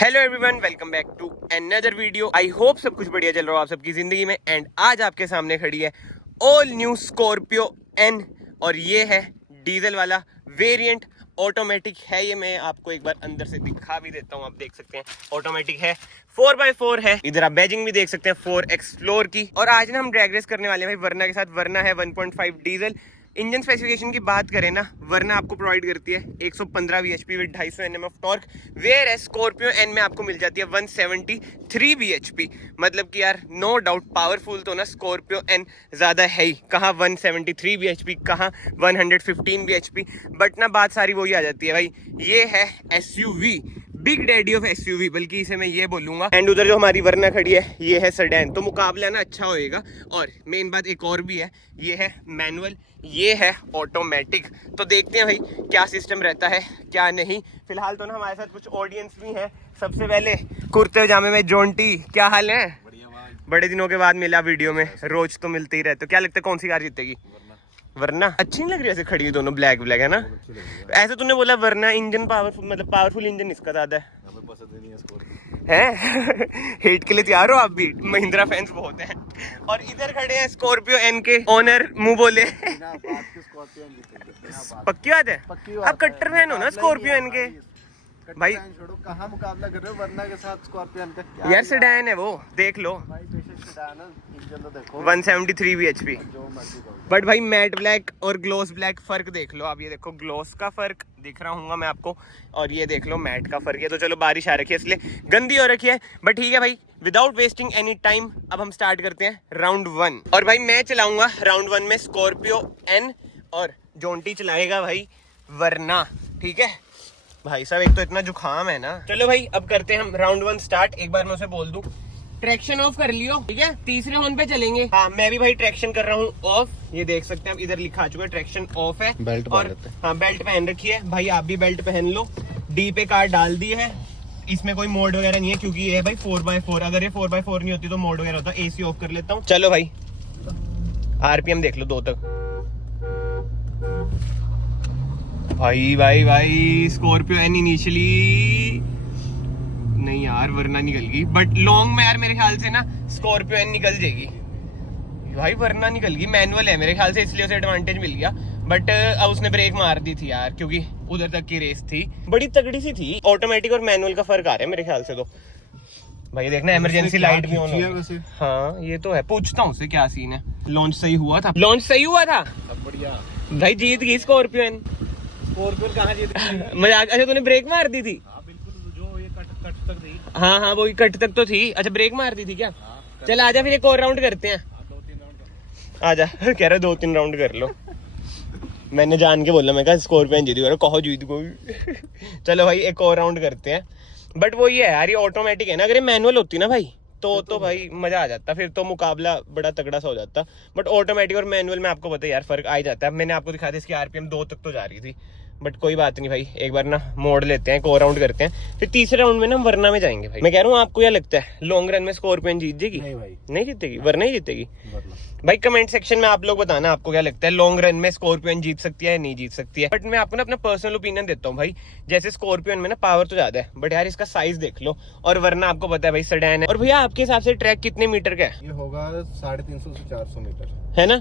Hello everyone, welcome back to another video. I hope सब कुछ बढ़िया चल रहा हो आप सबकी जिंदगी में। एंड आज आपके सामने खड़ी है ऑल न्यू स्कॉर्पियो एन और ये है डीजल वाला वेरिएंट। ऑटोमेटिक है ये, मैं आपको एक बार अंदर से दिखा भी देता हूँ। आप देख सकते हैं ऑटोमेटिक है, 4x4 है। इधर आप बैजिंग भी देख सकते हैं 4 एक्सप्लोर की। और आज ना हम ड्रैग रेस करने वाले हैं भाई वर्ना के साथ। वर्ना है 1.5 डीजल। इंजन स्पेसिफिकेशन की बात करें ना, वर्ना आपको प्रोवाइड करती है 115 bhp with 250 Nm of torque, where है स्कॉर्पियो एन में आपको मिल जाती है 173 bhp। मतलब कि यार नो डाउट पावरफुल तो ना स्कॉर्पियो एन ज़्यादा है ही। कहाँ 173 bhp, कहाँ 115 bhp। बट ना बात सारी वही आ जाती है भाई, ये है SUV, big daddy of SUV, बल्कि इसे मैं ये बोलूंगा। एंड उधर जो हमारी वर्ना खड़ी है ये है सेडान, तो मुकाबला ना अच्छा होएगा। और मेन बात एक और भी है, ये है मैनुअल, ये है ऑटोमेटिक। तो देखते हैं भाई क्या सिस्टम रहता है क्या नहीं। फिलहाल तो ना हमारे साथ कुछ ऑडियंस भी है। सबसे पहले कुर्ते जामे में जोंटी, क्या हाल है? बड़े दिनों के बाद मिला वीडियो में, रोज तो मिलते ही रहते। क्या लगता है कौन सी कार जीतेगी? वरना अच्छी नहीं लग रही ऐसे खड़ी है दोनों ब्लैक ब्लैक, है ना? ऐसे तूने बोला वरना इंजन पावरफुल, मतलब पावरफुल इंजन इसका ज्यादा है। हेट के लिए तैयार हो आप भी? महिंद्रा फैंस बहुत हैं। और इधर खड़े हैं स्कॉर्पियो एन के ओनर, मुंह बोले पक्की बात है। आप कट्टर फैन हो ना स्कॉर्पियो एन के भाई? छोड़ो, कहाँ मुकाबला कर रहे हो वर्ना के साथ स्कॉर्पियन का? यार सेडान है वो, देख लो भाई बेशक सेडान है, इंजन तो देखो 173 bhp। जो मर्जी करो। बट भाई मैट ब्लैक और ग्लोस ब्लैक फर्क देख लो आप। ये देखो ग्लोस का फर्क दिख रहा हूँ मैं आपको, और ये देख लो मैट का फर्क है। तो चलो बारिश आ रखी है इसलिए गंदी हो रखी है, बट ठीक है भाई। विदाउट वेस्टिंग एनी टाइम अब हम स्टार्ट करते हैं राउंड 1। और भाई मैं चलाऊंगा राउंड 1 में स्कॉर्पियो एन और जोंटी चलाएगा भाई वर्ना, ठीक है भाई साहब? एक तो इतना जुकाम है ना। चलो भाई अब करते हैं हम राउंड 1 स्टार्ट। एक बार मैं उसे बोल दूं ट्रैक्शन ऑफ कर लियो, ठीक है? तीसरे हॉर्न पे चलेंगे। हाँ मैं भी भाई ट्रैक्शन कर रहा हूँ ऑफ। ये देख सकते हैं आप, इधर लिखा चुका है ट्रैक्शन ऑफ है। बेल्ट और हाँ बेल्ट पहन रखी है भाई, आप भी बेल्ट पहन लो। डी पे कार डाल दी है, इसमें कोई मोड वगैरह नहीं है क्योंकि ये है भाई 4x4। अगर ये 4x4 नहीं होती तो मोड वगैरह होता। AC ऑफ कर लेता हूँ। चलो भाई RPM देख लो 2 तक। भाई भाई भाई स्कॉर्पियो एन इनिशियली नहीं यार वरना निकल गई, बट लॉन्ग में यार मेरे ख्याल से ना स्कॉर्पियो एन निकल जाएगी भाई। वरना निकल गई, मैनुअल है मेरे ख्याल से, इसलिए उसे एडवांटेज मिल गया। बट अब उसने ब्रेक मार दी थी यार, क्योंकि उधर तक की रेस थी, बड़ी तगड़ी सी थी। ऑटोमेटिक और मैनुअल का फर्क आ रहा है मेरे ख्याल से। तो भाई देखना इमरजेंसी लाइट भी ऑन है। हाँ ये तो है, पूछता हूँ उससे क्या सीन है। लॉन्च सही हुआ था? लॉन्च सही हुआ था, सब बढ़िया भाई जीत गई स्कॉर्पियो एन। स्कॉर्पियन कहाँ जीत गई? मजाक? अच्छा तूने ब्रेक मार दी थी? हाँ बिल्कुल, जो ये कट तक थी। हाँ वही कट तक तो थी। अच्छा ब्रेक मार दी थी क्या? चल आजा फिर एक और राउंड करते हैं। 2-3 राउंड आजा कह रहा 2-3 राउंड कर लो। मैंने जान के बोला, मैं कहा स्कॉर्पियन जीती, कहो जीत को। चलो भाई एक और राउंड करते हैं। बट वो ये है यार, ये ऑटोमेटिक है ना। अगर ये मैनुअल होती ना भाई तो भाई मजा आ जाता, फिर तो मुकाबला बड़ा तगड़ा सा हो जाता। बट ऑटोमेटिक और मैनुअल में आपको पता है यार फर्क आ ही जाता है। मैंने आपको दिखाया था इसकी RPM 2 तक तो जा रही थी, बट कोई बात नहीं भाई। एक बार ना मोड़ लेते हैं, एक और राउंड करते हैं, फिर तीसरे राउंड में ना वरना में जाएंगे भाई। मैं कह रहा हूँ आपको क्या लगता है लॉन्ग रन में स्कॉर्पियन जीत जाएगी? नहीं भाई, नहीं जीतेगी, वरना ही जीतेगी। भाई कमेंट सेक्शन में आप लोग बताना आपको क्या लगता है, लॉन्ग रन में स्कॉर्पियन जीत सकती है या नहीं जीत सकती है। बट मैं आपको ना अपना पर्सनल ओपिनियन देता हूँ भाई। जैसे स्कॉर्पियन में ना पावर तो ज्यादा है, बट यार इसका साइज देख लो। और वरना आपको पता है भाई सेडान है। और भैया आपके हिसाब से ट्रैक कितने मीटर का है? ये होगा 350 से 400 मीटर, है ना?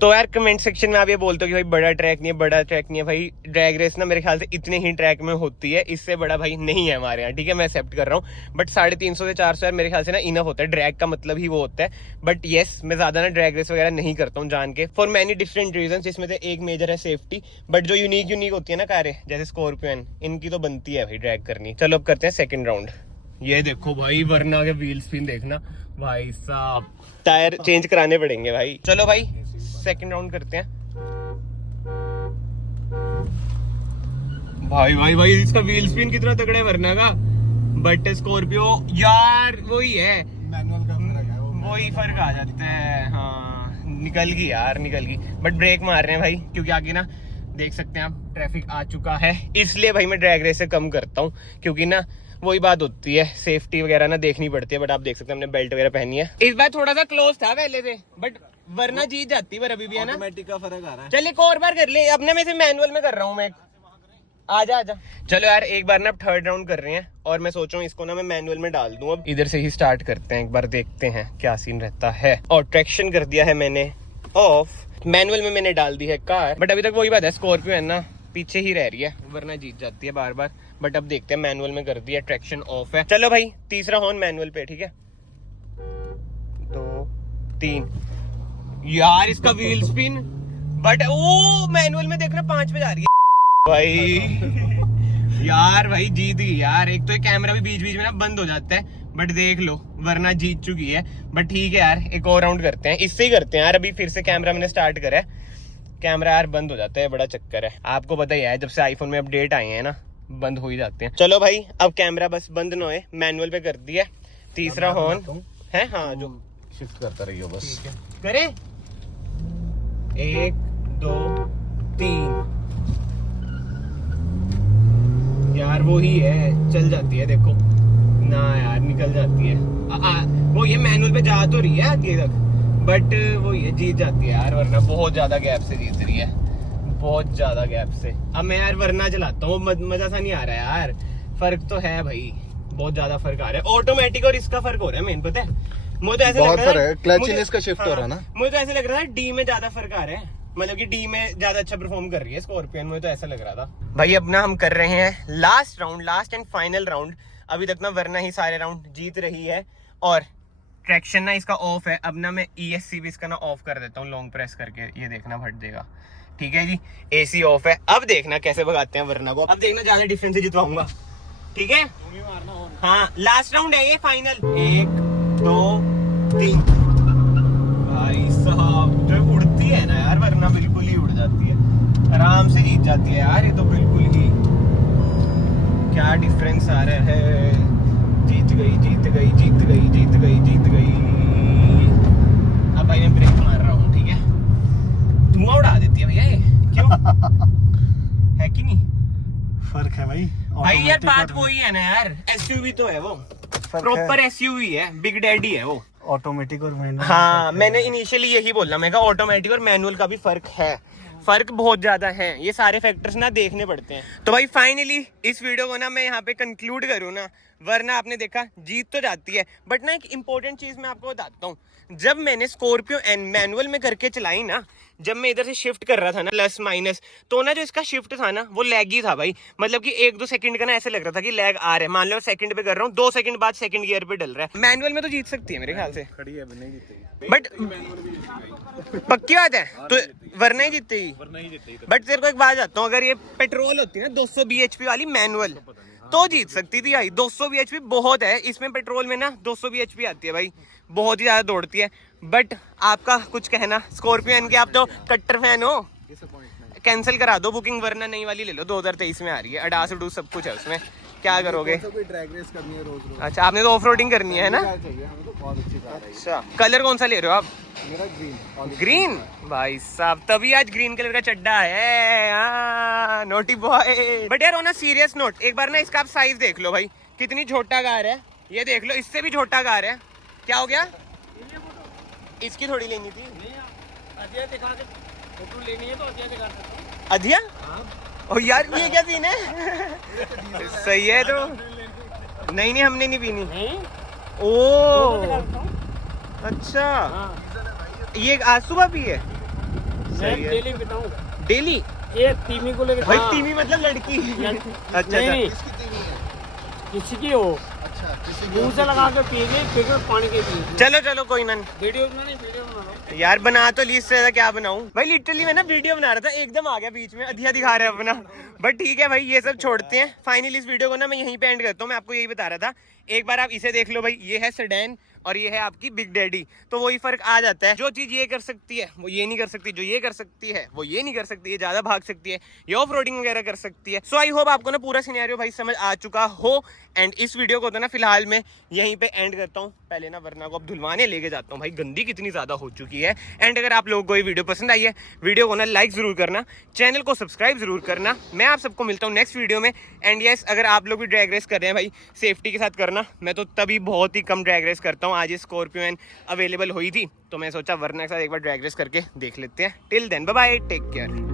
तो यार कमेंट सेक्शन में आप ये बोलते हो कि भाई बड़ा ट्रैक नहीं है, बड़ा ट्रैक नहीं है। भाई ड्रैग रेस ना मेरे ख्याल से इतने ही ट्रैक में होती है, इससे बड़ा भाई नहीं है हमारे यहाँ, ठीक है? मैं एक्सेप्ट कर रहा हूँ। बट 350 से 400 यार मेरे ख्याल से ना इनफ होता है। ड्रैग का मतलब ही वो होता है। बट येस मैं ज्यादा ना ड्रैग रेस वगैरह नहीं करता हूँ जान के, फॉर मैनी डिफरेंट रीजन, जिसमें से एक मेजर है सेफ्टी। बट जो यूनिक होती है ना कारें, जैसे स्कॉर्पियन, इनकी तो बनती है भाई ड्रैग करनी। चलो अब करते हैं सेकंड राउंड। ये देखो भाई वरना के व्हील स्पिन देखना भाई साहब, टायर चेंज कराने पड़ेंगे भाई। चलो भाई सेकंड राउंड करते हैं। भाई भाई भाई इसका व्हील स्पिन कितना तगड़ा है वरना का। बट स्कॉर्पियो यार वही है, मैनुअल का फर्क है, वही फर्क आ जाता है। हाँ निकल गई यार, निकल गई। बट ब्रेक मार रहे हैं भाई, क्योंकि आगे ना देख सकते हैं आप ट्रैफिक आ चुका है। इसलिए भाई मैं ड्रैग रेस से कम करता हूँ, क्योंकि ना वही बात होती है, सेफ्टी वगैरह ना देखनी पड़ती है। बट आप देख सकते हैं हमने बेल्ट वगैरह पहनी है। इस बार थोड़ा सा क्लोज था पहले से, बट वरना जीत जाती पर अभी भी है ना। ऑटोमेटिक का फर्क आ रहा है। चल एक और बार कर ले। अपने में से मैनुअल में कर रहा हूँ मैं। आजा आजा। चलो यार एक बार ना अब थर्ड राउंड कर रहे हैं और मैं सोच रहा हूँ इसको ना मैं मैनुअल में डाल दूं। अब इधर से ही स्टार्ट करते हैं, एक बार देखते हैं क्या सीन रहता है। और ट्रैक्शन कर दिया है मैंने ऑफ, मैनुअल में मैंने डाल दी है कार। बट अभी तक वही बात है, स्कॉर्पियो है ना पीछे ही रह रही है, वरना जीत जाती है बार बार। बट अब देखते हैं, मैनुअल में कर दिया, ट्रैक्शन ऑफ है। चलो भाई तीसरा हॉर्न मैनुअल पे, ठीक है 2 3। यार इसका व्हील स्पिन, बट ओ मैनुअल में देखना 5 पे जा रही है भाई। यार भाई जीत गई यार। एक तो ये कैमरा भी बीच बीच में ना बंद हो जाता है, बट देख लो वरना जीत चुकी है। बट ठीक है यार, एक और राउंड करते हैं, इससे ही करते हैं यार। अभी फिर से कैमरा मैंने स्टार्ट करा है, कैमरा यार बंद हो जाता है, बड़ा चक्कर है। आपको पता ही है जब से आईफोन में अपडेट आए हैं ना, बंद हो ही जाते हैं। चलो भाई अब कैमरा बस बंद ना होए, मैनुअल पे कर दिया। तीसरा हॉर्न है, हाँ जो शिफ्ट करता रहियो बस। करे 1 2 3। यार वो ही है, चल जाती है देखो ना यार, निकल जाती है। वो ये मैनुअल पे जा तो रही है आगे तक, बट वो ये जीत जाती है यार, वरना बहुत ज्यादा गैप से जीत रही है, बहुत ज्यादा गैप से। अब मैं यार वरना चलाता हूँ, मजा सा नहीं आ रहा है यार। फर्क तो है भाई, बहुत ज्यादा फर्क आ रहा है। ऑटोमेटिक और इसका फर्क हो रहा है मेन, पता है मुझे तो ऐसे लग रहा है क्लच इन इसका शिफ्ट हो रहा है ना। मुझे तो ऐसे लग रहा था डी में ज्यादा फर्क आ रहा है, मतलब कि डी में ज्यादा अच्छा परफॉर्म कर रही है स्कॉर्पियन, मुझे तो ऐसा लग रहा था भाई। अब ना हम कर रहे हैं last round, last and final round. अभी तक ना वरना ही सारे राउंड जीत रही है और ट्रैक्शन ना इसका ऑफ है। अब ना मैं ESC भी इसका ना ऑफ कर देता हूँ लॉन्ग प्रेस करके, ये देखना फट देगा। ठीक है जी, AC ऑफ है। अब देखना कैसे भगाते हैं वरना को, अब देखना ज्यादा डिफरेंस से जितवाऊंगा, ठीक है। हाँ लास्ट राउंड है ये, फाइनल 1 2 3। भाई साहब जो उड़ती है ना यार, वरना बिल्कुल ही उड़ जाती है, आराम से जीत जाती है यार ये तो बिल्कुल ही। क्या डिफरेंस आ रहा है, जीत गई जीत गई जीत गई जीत गई जीत गई। अब भाई मैं ब्रेक मार रहा हूँ, ठीक है। धुआं उड़ा देती है भैया ये, क्यों है कि नहीं? फर्क है भाई यार बात वही है ना यार, SUV तो है वो, प्रॉपर SUV है, बिग डैडी है वो। ऑटोमेटिक और मैनुअल, हाँ मैंने इनिशियली यही बोला, मैं कहा ऑटोमेटिक और मैनुअल का भी फर्क है, फर्क बहुत ज्यादा है। ये सारे फैक्टर्स ना देखने पड़ते हैं। तो भाई फाइनली इस वीडियो को ना मैं यहाँ पे कंक्लूड करूँ ना, वरना आपने देखा जीत तो जाती है, बट ना एक इंपॉर्टेंट चीज मैं आपको बताता हूँ। जब मैंने स्कॉर्पियो एन मैनुअल में करके चलाई ना, जब मैं इधर से शिफ्ट कर रहा था ना प्लस माइनस, तो ना जो इसका शिफ्ट था ना वो लैगी था भाई। मतलब कि 1-2 सेकंड का ना ऐसे लग रहा था कि लैग आ रहा है। मान लो सेकंड पे कर रहा हूँ, 2 सेकंड बाद सेकंड गियर पे डल रहा है। मैनुअल में तो जीत सकती है मेरे ख्याल से, खड़ी है नहीं जीतेगी, बट पक्की बात है तो वरना ही जीतेगी। बट तेरे को एक बात बताता हूँ, अगर ये पेट्रोल होती ना 200 bhp वाली मैनुअल, तो जीत सकती थी भाई। 200 bhp बहुत है इसमें, पेट्रोल में ना 200 bhp आती है भाई, बहुत ही ज्यादा दौड़ती है। बट आपका कुछ कहना स्कॉर्पियो एन के, आप तो कट्टर फैन हो, कैंसिल करा दो बुकिंग, वरना नई वाली ले लो, 2023 में आ रही है, अडास उडूस सब कुछ है उसमें। क्या करोगे? ड्रैग रेस करनी है रोज रोज। अच्छा आपने तो ऑफ रोडिंग करनी है ना? बहुत अच्छी कार है। अच्छा कलर कौन सा ले रहे हो आप? मेरा ग्रीन। ग्रीन भाई साहब, तभी आज ग्रीन कलर का चड्डा है, नोटी बॉय। बट यार ऑन अ सीरियस नोट, एक बार ना इसका आप साइज देख लो भाई, कितनी छोटा कार है ये, देख लो इससे भी छोटा कार है। क्या हो गया? इसकी थोड़ी लेनी थी, अधिया दिखा दे, फोटो लेनी है तो अधिया दिखा सकते हो। अधिया? ओ यार ये क्या सीन है? सही है तो नहीं नहीं हमने नहीं पीनी। ओ अच्छा, ये आज सुबह पी है? डेली पीता हूँ, डेली? एक तीमी को लेकर। भाई तीमी मतलब लड़की? अच्छा नहीं, किसी की हो, मुंह से लगा के पिएगी, फिर पानी के पिएगी। चलो चलो कोई ना, वीडियो बना लो यार। बना तो ली, इससे ज्यादा क्या बनाऊं भाई। लिटरली मैं ना वीडियो बना रहा था, एकदम आ गया बीच में, अधिया दिखा रहा है अपना। बट ठीक है भाई, ये सब छोड़ते हैं। फाइनली इस वीडियो को ना मैं यहीं पे एंड करता हूँ। मैं आपको यही बता रहा था, एक बार आप इसे देख लो भाई, ये है सेडान और ये है आपकी बिग डैडी, तो वही फर्क आ जाता है। जो चीज ये कर सकती है वो ये नहीं कर सकती, जो ये कर सकती है वो ये नहीं कर सकती, ये ज्यादा भाग सकती है, ये ऑफ रोडिंग वगैरह कर सकती है। सो आई होप आपको ना पूरा सिनेरियो भाई समझ आ चुका हो। एंड इस वीडियो को तो ना फिलहाल मैं यहीं पे एंड करता हूँ। पहले ना वरना को अब धुलवाने लेके जाता हूँ भाई, गंदी कितनी ज्यादा हो चुकी है। एंड अगर आप लोगों को ये वीडियो पसंद आई है, वीडियो को ना लाइक जरूर करना, चैनल को सब्सक्राइब जरूर करना। मैं आप सबको मिलता हूँ नेक्स्ट वीडियो में। एंड यस, अगर आप लोग भी ड्रैग रेस कर रहे हैं भाई, सेफ्टी के साथ करना। मैं तो तभी बहुत ही कम ड्रैग रेस करता हूँ। आज ये स्कॉर्पियो एन अवेलेबल हुई थी तो मैं सोचा वरना के साथ एक बार ड्रैग रेस करके देख लेते हैं। Till then bye bye, take care.